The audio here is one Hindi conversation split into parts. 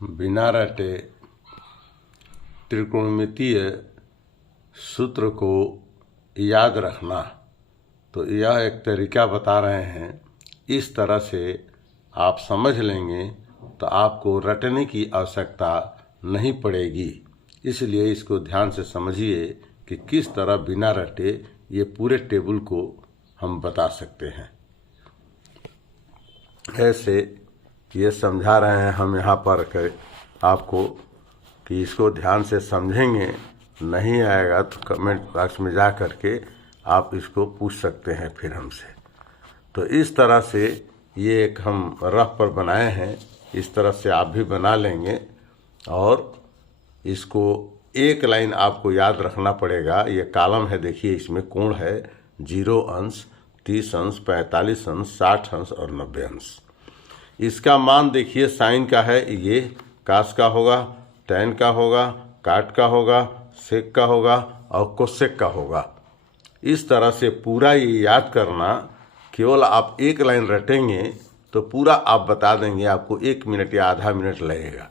बिना रटे त्रिकोणमितीय सूत्र को याद रखना। तो यह एक तरीका बता रहे हैं, इस तरह से आप समझ लेंगे तो आपको रटने की आवश्यकता नहीं पड़ेगी। इसलिए इसको ध्यान से समझिए कि किस तरह बिना रटे ये पूरे टेबल को हम बता सकते हैं। ऐसे ये समझा रहे हैं हम यहाँ पर आपको कि इसको ध्यान से समझेंगे, नहीं आएगा तो कमेंट बॉक्स में जा करके आप इसको पूछ सकते हैं फिर हमसे। तो इस तरह से ये एक हम रफ पर बनाए हैं, इस तरह से आप भी बना लेंगे और इसको एक लाइन आपको याद रखना पड़ेगा। ये कॉलम है, देखिए इसमें कोण है 0 अंश, 30 अंश, 45 अंश, 60 अंश और 90 अंश। इसका मान देखिए साइन का है, ये कास का होगा, टैन का होगा, काट का होगा, सेक का होगा और कोसेक का होगा। इस तरह से पूरा ये याद करना। केवल आप एक लाइन रटेंगे तो पूरा आप बता देंगे, आपको 1 मिनट या आधा मिनट लगेगा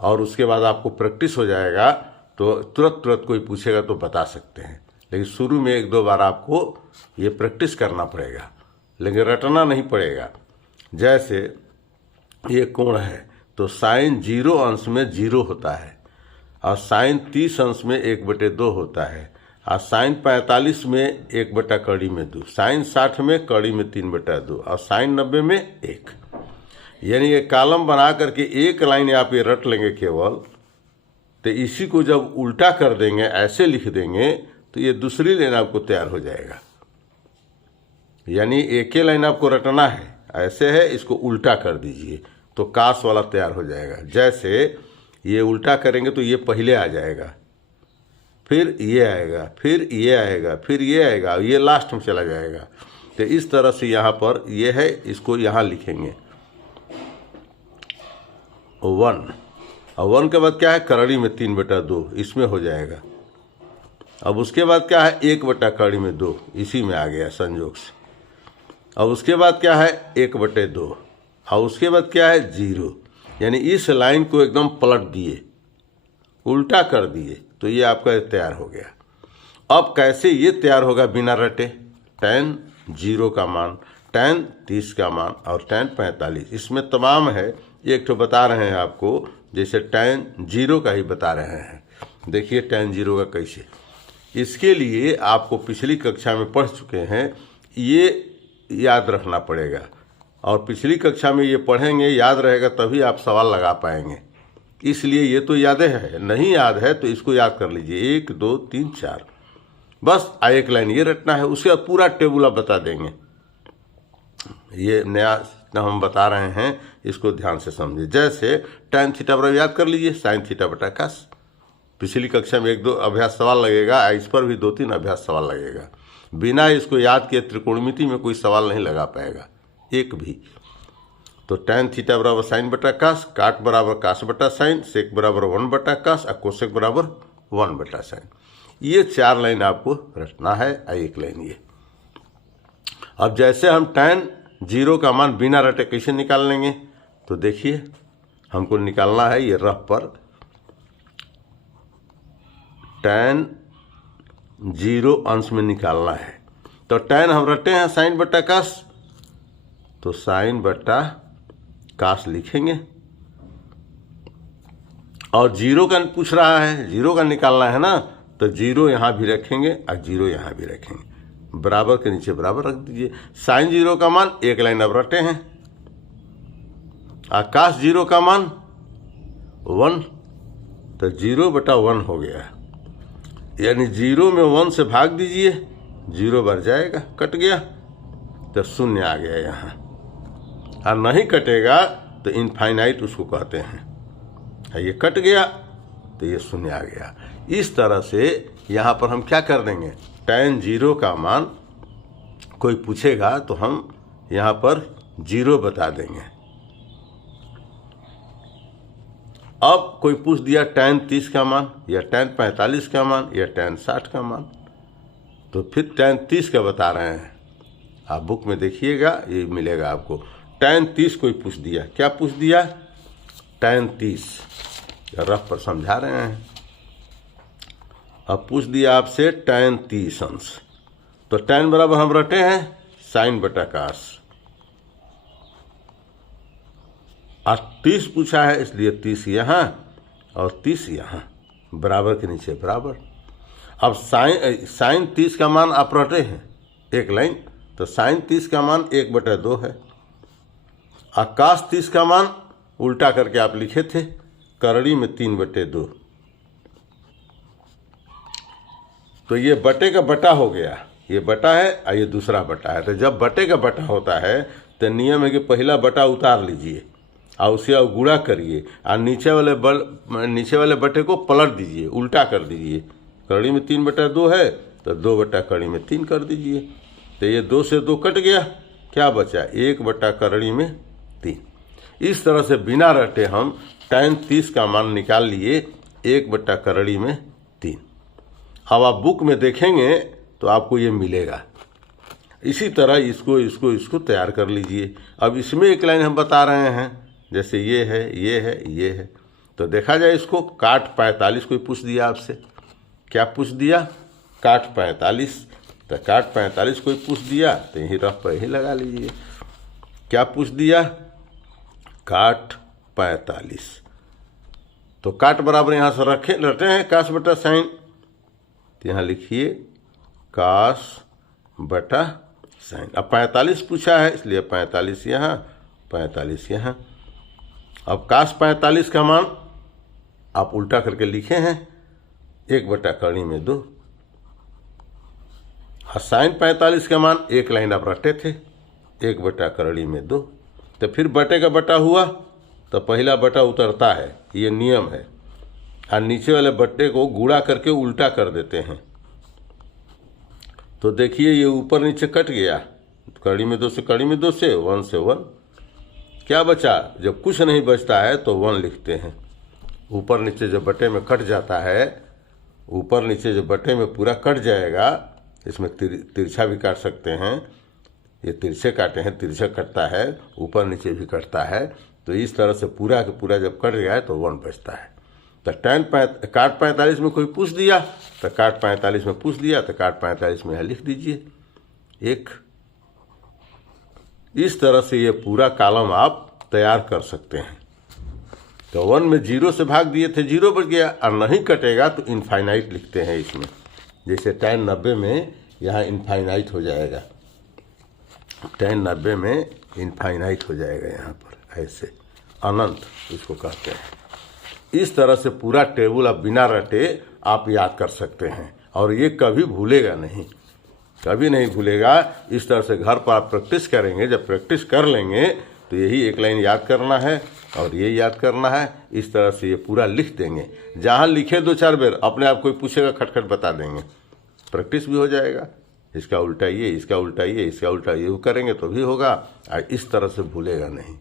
और उसके बाद आपको प्रैक्टिस हो जाएगा तो तुरंत कोई पूछेगा तो बता सकते हैं। लेकिन शुरू में 1-2 बार आपको ये प्रैक्टिस करना पड़ेगा, लेकिन रटना नहीं पड़ेगा। जैसे ये कोण है तो साइन 0 अंश में 0 होता है और साइन 30 अंश में 1/2 होता है और साइन 45 में 1/2, साइन 60 में कड़ी में 3/2 और साइन 90 में 1। यानी ये कॉलम बना करके एक लाइन आप ये रट लेंगे केवल। तो इसी को जब उल्टा कर देंगे, ऐसे लिख देंगे तो ये दूसरी लाइन आपको तैयार हो जाएगा। यानी एक ही लाइन आपको रटना है, ऐसे है, इसको उल्टा कर दीजिए तो कास वाला तैयार हो जाएगा। जैसे ये उल्टा करेंगे तो ये पहले आ जाएगा, फिर ये आएगा, फिर ये आएगा, फिर ये आएगा, ये लास्ट में चला जाएगा। तो इस तरह से यहाँ पर ये है, इसको यहाँ लिखेंगे 1 और 1 के बाद क्या है, करड़ी में 3/2, इसमें हो जाएगा। अब उसके बाद क्या है, 1/2, इसी में आ गया संयोग से। अब उसके बाद क्या है 1/2 और उसके बाद क्या है 0। यानी इस लाइन को एकदम पलट दिए, उल्टा कर दिए तो ये आपका तैयार हो गया। अब कैसे ये तैयार होगा बिना रटे, tan 0 का मान, tan 30 का मान और tan 45, इसमें तमाम है। एक तो बता रहे हैं आपको, जैसे tan 0 का ही बता रहे हैं। देखिए tan 0 का कैसे, इसके लिए आपको पिछली कक्षा में पढ़ चुके हैं, ये याद रखना पड़ेगा और पिछली कक्षा में ये पढ़ेंगे, याद रहेगा तभी आप सवाल लगा पाएंगे। इसलिए ये तो याद है, नहीं याद है तो इसको याद कर लीजिए, 1 2 3 4, बस एक लाइन ये रटना है, उसके बाद पूरा टेबल आप बता देंगे। ये नया हम बता रहे हैं, इसको ध्यान से समझिए। जैसे tan थीटा बराबर याद कर लीजिए sin थीटा बटा cos। पिछली कक्षा में 1-2 अभ्यास सवाल लगेगा, इस पर भी 2-3 अभ्यास सवाल लगेगा। बिना इसको याद किए त्रिकोणमिति में कोई सवाल नहीं लगा पाएगा, एक भी। तो tan थीटा बराबर साइन बटा कास, काट बराबर कास बटा साइन, सेक बराबर 1/cos और कोसेक बराबर 1/sin। ये 4 लाइन आपको रटना है, एक लाइन ये। अब जैसे हम tan 0 का मान बिना रटे कैसे निकाल लेंगे, तो देखिए हमको निकालना है ये रफ पर। tan 0 अंश में निकालना है तो tan हम रटे हैं साइन बटा कास, तो साइन बटा कास लिखेंगे और 0 का पूछ रहा है, 0 का निकालना है ना, तो 0 यहाँ भी रखेंगे और 0 यहाँ भी रखेंगे, बराबर के नीचे बराबर रख दीजिए। साइन 0 का मान एक लाइन अब रटे हैं और कास 0 का मान 1, तो 0/1 हो गया। यानी 0 में 1 से भाग दीजिए, 0 बढ़ जाएगा, कट गया तो 0 आ गया यहाँ। और नहीं कटेगा तो इनफाइनाइट उसको कहते हैं। ये कट गया तो ये 0 आ गया। इस तरह से यहाँ पर हम क्या कर देंगे, tan 0 का मान कोई पूछेगा तो हम यहाँ पर 0 बता देंगे। अब कोई पूछ दिया tan 30 का मान या tan 45 का मान या tan 60 का मान, तो फिर tan 30 का बता रहे हैं। आप बुक में देखिएगा, ये मिलेगा आपको। tan 30 कोई पूछ दिया, क्या पूछ दिया, tan 30 रफ पर समझा रहे हैं। अब पूछ दिया आपसे tan 30 अंश, तो tan बराबर हम रटे हैं sin बटा cos, और 30 पूछा है इसलिए 30 यहाँ और 30 यहाँ, बराबर के नीचे बराबर। अब साइन 30 का मान आप रटे हैं एक लाइन, तो साइन 30 का मान 1/2 है, और cos 30 का मान उल्टा करके आप लिखे थे करड़ी में 3/2, तो ये बटे का बटा हो गया, ये बटा है और ये दूसरा बटा है। तो जब बटे का बटा होता है तो नियम है कि पहला बटा उतार लीजिए और उसे गुणा करिए और नीचे वाले बटे को पलट दीजिए, उल्टा कर दीजिए। कड़ी में 3/2 है तो 2 बटा कड़ी में 3 कर दीजिए, तो ये 2 से 2 कट गया, क्या बचा 1 बटा कड़ी में 3। इस तरह से बिना रटे हम tan 30 का मान निकाल लिए 1 बटा कड़ी में 3। अब आप बुक में देखेंगे तो आपको ये मिलेगा। इसी तरह इसको तैयार कर लीजिए। अब इसमें एक लाइन हम बता रहे हैं, जैसे ये है, तो देखा जाए इसको काट 45 कोई पूछ दिया आपसे, क्या पूछ दिया काट 45, तो काट 45 कोई पूछ दिया तो यही रफ पर ही लगा लीजिए। क्या पूछ दिया काट 45, तो काट बराबर यहाँ से रटे हैं cos बटा साइन, तो यहाँ लिखिए cos बटा साइन। अब 45 पूछा है इसलिए 45 यहाँ 45 यहाँ। अब cos 45 का मान आप उल्टा करके लिखे हैं 1 बटा कड़ी में 2, और साइन 45 का मान एक लाइन आप रटे थे 1 बटा कड़ी में 2, तो फिर बटे का बटा हुआ तो पहला बटा उतरता है, ये नियम है, और नीचे वाले बट्टे को गुणा करके उल्टा कर देते हैं। तो देखिए ये ऊपर नीचे कट गया, कड़ी में 2 से कड़ी में 2 से 1 से 1, क्या बचा, जब कुछ नहीं बचता है तो 1 लिखते हैं। ऊपर नीचे जब बटे में कट जाता है, ऊपर नीचे जब बटे में पूरा कट जाएगा, इसमें तिरछा भी काट सकते हैं, ये तिरछे काटे हैं, तिरछा कटता है, ऊपर नीचे भी कटता है, तो इस तरह से पूरा का पूरा जब कट गया है तो 1 बचता है। तो काट 45 में कोई पूछ दिया तो काट 45 में पूछ दिया तो काट 45 में यहाँ लिख दीजिए 1। इस तरह से ये पूरा कॉलम आप तैयार कर सकते हैं। तो 1 में 0 से भाग दिए थे, 0 बच गया, और नहीं कटेगा तो इनफाइनाइट लिखते हैं इसमें, जैसे tan 90 में यहाँ इनफाइनाइट हो जाएगा, tan 90 में इनफाइनाइट हो जाएगा, यहाँ पर ऐसे अनंत इसको कहते हैं। इस तरह से पूरा टेबल आप बिना रटे आप याद कर सकते हैं, और ये कभी भूलेगा नहीं, कभी नहीं भूलेगा। इस तरह से घर पर आप प्रैक्टिस करेंगे, जब प्रैक्टिस कर लेंगे तो यही एक लाइन याद करना है और ये याद करना है। इस तरह से ये पूरा लिख देंगे, जहाँ लिखे 2-4 बार अपने आप कोई पूछेगा खटखट बता देंगे, प्रैक्टिस भी हो जाएगा। इसका उल्टा ये, इसका उल्टा ये, इसका उल्टा ये करेंगे तो भी होगा, और इस तरह से भूलेगा नहीं।